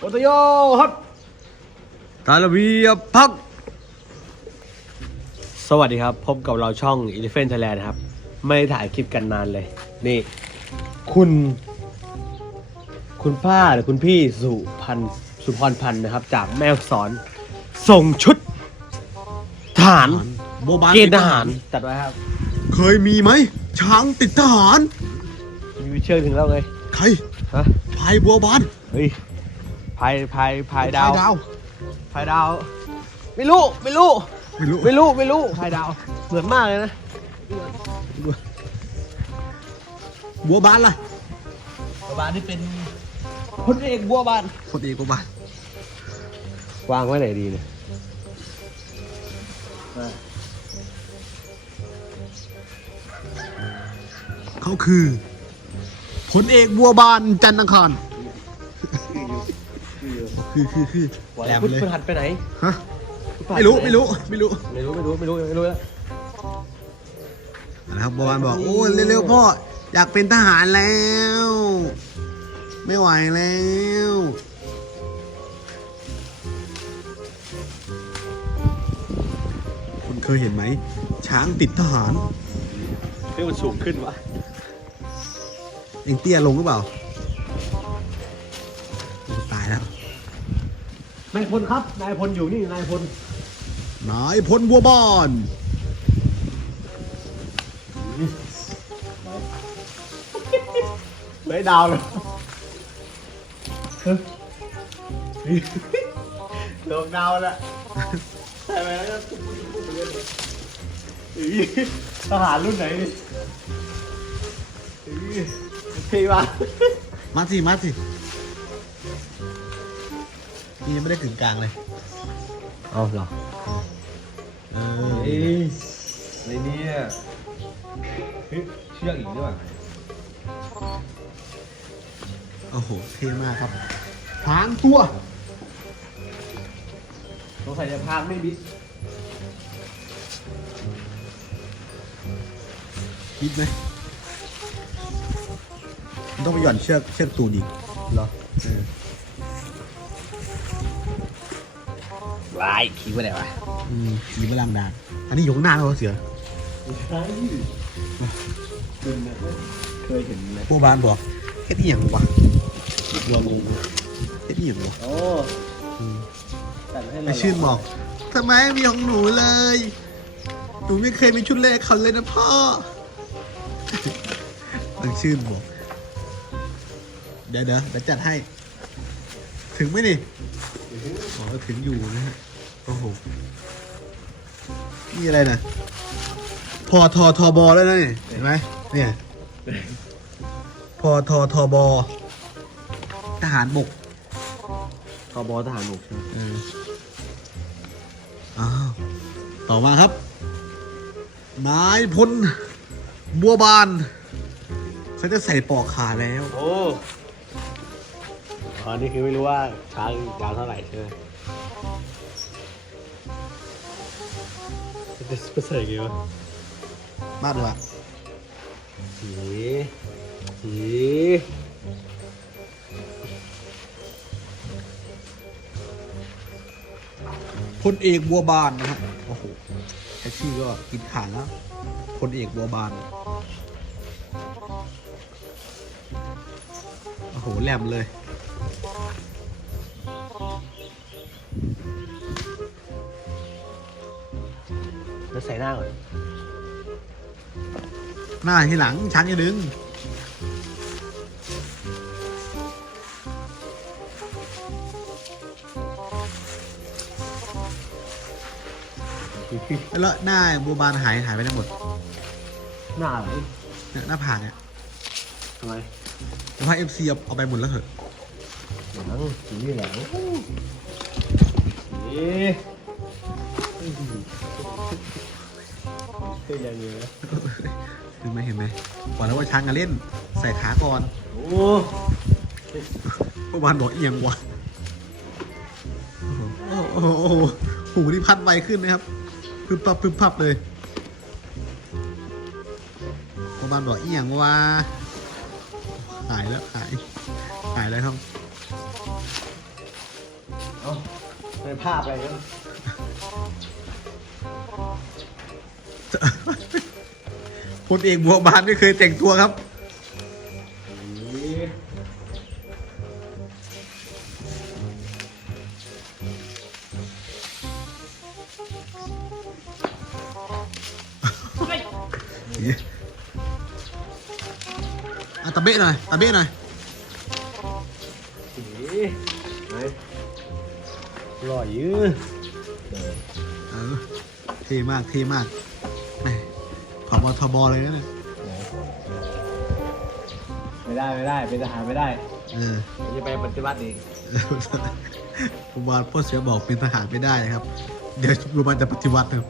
โอโตโยฮัทตาลวีพัก สวัสดีครับ พบกับเราช่อง Elephant Thailand นะครับ ไม่ได้ถ่ายคลิปกันนานเลย นี่ คุณ คุณป้าหรือคุณพี่สุพันธ์สุพรพันธ์นะครับ จากแม่ฮ่องสอน ส่งชุดทหารโบบานเกณฑ์ทหารจัดไว้ครับ เคยมีไหม ช้างติดทหารมีเชื่อถึงแล้วไง ใครฮะพายบัวบาน เฮ้ย พายพายพายดาวพดาวพายดาว ไม่รู้ ไม่รู้ ไม่รู้ ไม่รู้ ไม่รู้พายดาว เหมือนมากเลยนะ บัวบานล่ะ บัวบานนี่เป็นพลเอกบัวบานคนเอกบัวบาน วางไว้ไหนดีเนี่ยเขาคือพลเอกบัวบานจันทร์อังคาร คือคือคือแหลมคุณเลยคุณหันไปไหนฮะคุณหันไม่รู้ปหนไม่รู้ไม่รู้ไม่รู้ไม่รู้ไม่รู้ไม่รู้แล้วนะครับบัวบานบอกโอ้ยเร็วๆพ่ออยากเป็นทหารแล้ว ไม่ไหวแล้วคุณเคยเห็นไหม ช้างติดทหารเฮ้ยมันสูงขึ้นวะเองเตี้ยลงหรือเปล่า นายพลครับ นายพลอยู่นี่ นายพล นายพลบัวบานไม่ดาวเลยลงดาวแล้วใช่ไหมแล้วก็ทหารรุ่นไหนนี่พี่วะมาสิ มาสิ นี่ยังไม่ได้ถึงกลางเลย เอาเหรอเออเฮ้ยในนี้เนี่ยเฮ้ยเชือกอีกด้วยโอ้โห เท่มากครับพรางตัวสงสัยจะพากไม่บิดคิดไหมมันต้องไปหย่อนเชือกเชือกตูนอีกเหรอเออ วายขี่ไปไหนวะอืมมีพลังดานอันนี้อยู่ข้างหน้าเขาเสือใช่คุณเนี่ยเคยเห็นไหมบัวบานบอกเฮ็ดอีหยังวะเรางงเฮ็ดอีหยังวะโอ้อืมแต่งให้เราไอชื่นบอกทำไมไม่มีของหนูเลย หนูไม่เคยมีชุดแรกเขาเลยนะพ่อไอชื่นบอกเดี๋ยวเดี๋ยวเดี๋ยวจัดให้ ถึงไหมนี่อ๋อถึงอยู่นะฮะ โอ้โหนี่อะไรนะพอทอทอบอแล้วนะนี่เห็นไหมเนี่ยพอทอทอบอทหารบกกบทหารบกใช่ไหมเอออ้าวต่อมาครับ นายพลบัวบานฉันจะใส่ปอกขาแล้ว โอ้อ๋อนี่คือไม่รู้ว่าช้างยาวเท่าไหร่ใช่ไหม จะใส่กี่วะบ้านวะสีสีพลเอกบัวบานนะฮะโอ้โหแท็กซี่ก็กินขาดแล้วพลเอกบัวบานโอ้โหแหลมเลย แล้วใส่หน้าก่อน หน้าที่หลังช้างอย่าดึง แล้วหน้าบัวบานหายหายไปทั้งหมดหน้าอะไรเนี่ยหน้าผากเนี่ยทำไมแล้วพาเอฟซีเอาเอาไปหมดแล้วเหรอหลังสีนี่แหละนี่ คือยังไงนะเห็นไหมเห็นไหมบอกแล้วว่าช้างกันเล่น ใส่ขาก่อนโอ้บัวบานบอกเอียงวะโอ้โหโอ้โหโอ้โหหูนี่พัดไวขึ้นนะครับพึบพับพึบพับเลยบัวบานบอกเอียงวะหายแล้วหายหายแล้วครับในภาพอะไรเงี้ พลเอกบัวบานไม่เคยแต่งตัวครับอะตะเบะหน่อยตะเบะหน่อยไหนรอยยื้อเอ ผบทบเลยนะเนี่ยไม่ได้ไม่ได้เป็นทหารไม่ได้เออจะไปปฏิบัติเองผมว่าพ่อเสือบอกเป็นทหารไม่ได้นะครับ เดี๋ยวรูมันจะปฏิวัตินะครับ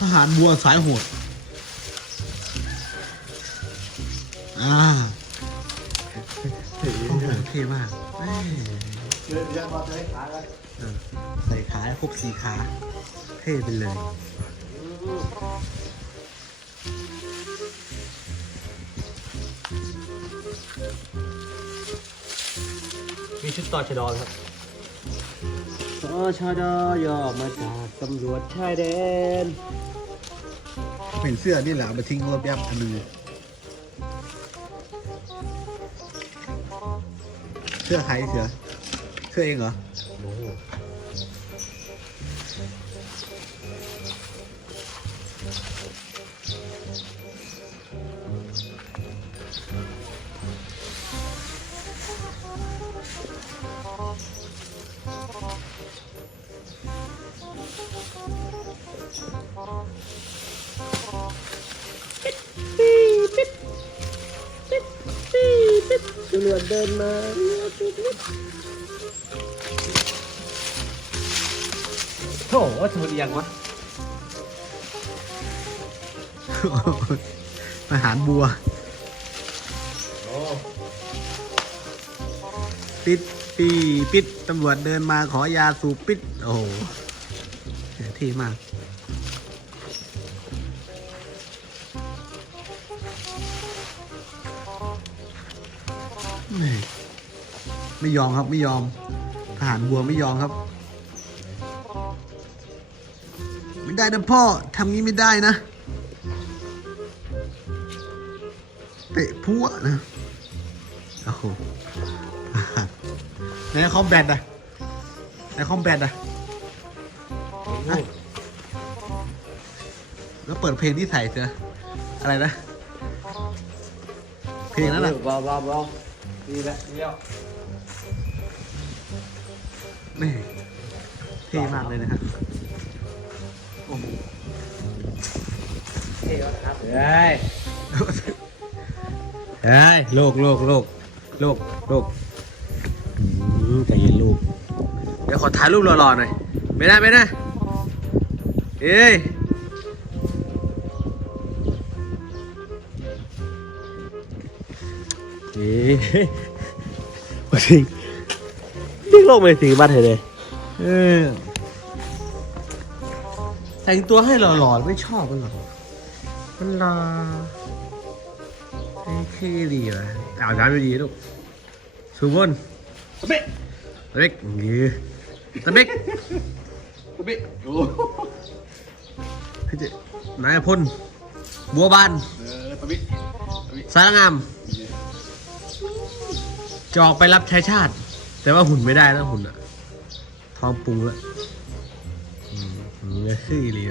ทหารบัวสายโหดอ่าโอ้โหเท่มาก แม่เดี๋ยวเดี๋ยวมาจะให้ขากันเออใส่ขาครบสี่ขา เท่ไปเลย มีชุดต่อชะดอครับต่อชะดอย่อมาจากตำรวจชายแดน เป็นเสื้อนี่แหละเอามาทิ้งรถแป๊บอันหนึงเสื้อใครเสือ เสื้อเองเหรอตำรวจเดินมา โถ่ว่าทำยังวะทหารบัว ปิดปีปิดตำรวจเดินมาขอยาสูบปิด โอ้โหเท่มากไม่ไม่ยอมครับไม่ยอมทหารบัวไม่ยอมครับ ไม่ได้นะพ่อทำงี้ไม่ได้นะ เตะพัวนะ โอ้โหไหนคอมแบทอะไหนคอมแบทอะฮะแล้วเปิดเพลงที่ใส่เจออะไรนะ เพลงนั้นอะเบาเบาเบาดีแล้วดีแล้วแม่เท่มากเลยนะครับ โอ้โหเฮ้ยครับเฮ้ยเฮ้ยโลกโลกโลกโลกโลกอืมใจเย็นลูก เดี๋ยวขอถ่ายรูปหล่อๆหน่อย ไม่ได้ไม่ได้เอ้ยเอ๊ะมาถึงนี่โลกไม่ถึงบ้านเธอเลยเออ แต่งตัวให้หล่อๆไม่ชอบมันหรอมันหล่อไอ้เท่ดีว่ะอาบน้ำไม่ดีลูกสูบนตะเบกตะเบกงี้ตะเบกตะเบกโอ้พี่เจนายพลบัวบานเออตะบิสารงามจะออกไปรับใช้ชาติ แต่ว่าหุ่นไม่ได้แล้วหุ่นอะท้องปรุงแล้วอืม เนื้อขี้เลย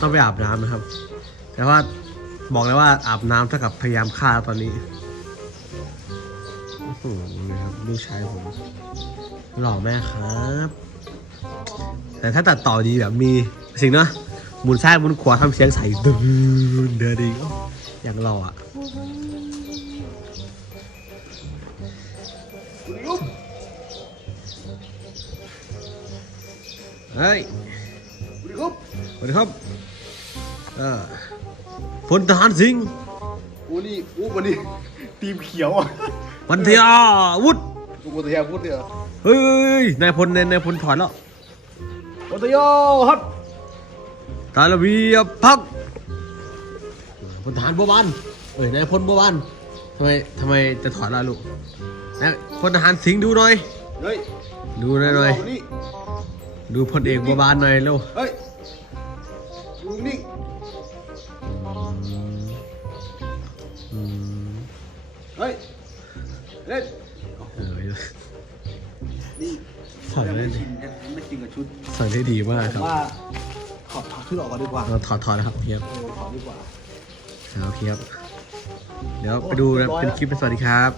ต้องไปอาบน้ำนะครับ แต่ว่าบอกเลยว่าอาบน้ำเท่ากับพยายามฆ่าตอนนี้โอ้โหนี่ครับลูกชายผมหล่อแม่ครับ แต่ถ้าตัดต่อดีแบบมีสิ่งเนาะหมุนซ้ายหมุนขวาทำเสียงใส่ดึงเดินดีอย่างหล่ออะเฮ้ย วัสดีครับเออพลทหารสิงห์โอ้นี่โอ้วันนี้ทีมเขียวอะวันเทียวุฒิกูกตัวแทนพูดเนี่ยเฮ้ยนายพลนายนายพลถอนแล้ววัตยอฮัทตาลเบียบพักพลทหารบัวบานเอ้ยนายพลบัวบานทำไมทำไมจะถอนล่ะลูกแล้วพลทหารสิงห์ดูหน่อยเฮ้ยดูหน่อยหน่อยดูนี่ดูพลเอกบัวบานหน่อยเร็วเฮ้ย เฮ้ย เล่นเออนี่ถอดยังได้ไม่ดีชินยังไม่ชินกับชุดใส่ได้ดีมากครับว่าถอดถอดชุดออกก่อนดีกว่าเราถอดถอดนะครับเฮียบเออถอดดีกว่าเอาโอเคครับเดี๋ยวไปดูนะเป็นคลิปเป็นสวัสดีครับ